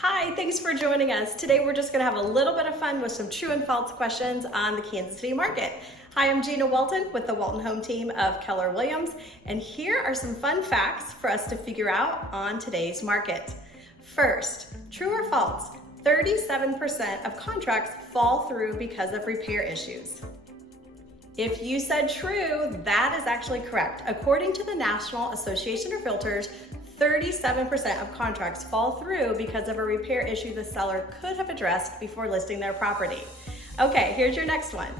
Hi, thanks for joining us. Today we're just going to have a little bit of fun with some true and false questions on the Kansas City market. Hi, I'm Gina Walton with the Walton Home Team of Keller Williams, and here are some fun facts for us to figure out on today's market. First, true or false, 37% of contracts fall through because of repair issues. If you said true, that is actually correct. According to the National Association of Realtors, 37% of contracts fall through because of a repair issue the seller could have addressed before listing their property. Okay, here's your next one.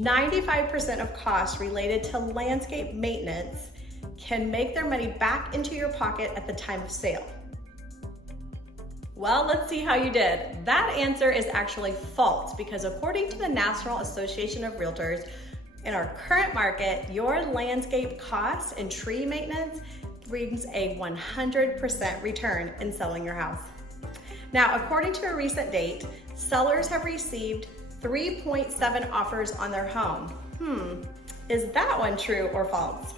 95% of costs related to landscape maintenance can make their money back into your pocket at the time of sale. Well, let's see how you did. That answer is actually false because according to the National Association of Realtors, in our current market, your landscape costs and tree maintenance brings a 100% return in selling your house. Now, according to a recent date, sellers have received 3.7 offers on their home. Is that one true or false?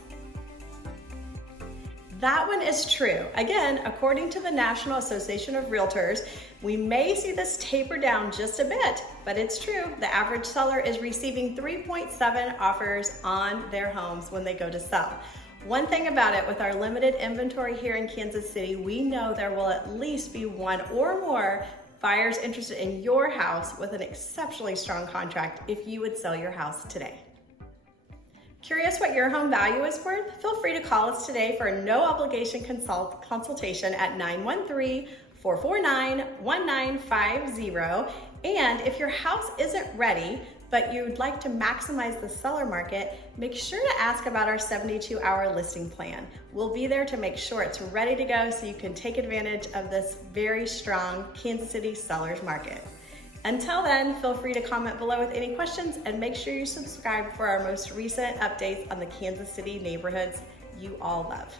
That one is true. Again, according to the National Association of Realtors, we may see this taper down just a bit, but it's true. The average seller is receiving 3.7 offers on their homes when they go to sell. One thing about it, with our limited inventory here in Kansas City, we know there will at least be one or more buyers interested in your house with an exceptionally strong contract if you would sell your house today. Curious what your home value is worth? Feel free to call us today for a no obligation consultation at 913-449-1950. And if your house isn't ready, but you'd like to maximize the seller market, make sure to ask about our 72-hour listing plan. We'll be there to make sure it's ready to go so you can take advantage of this very strong Kansas City seller's market. Until then, feel free to comment below with any questions and make sure you subscribe for our most recent updates on the Kansas City neighborhoods you all love.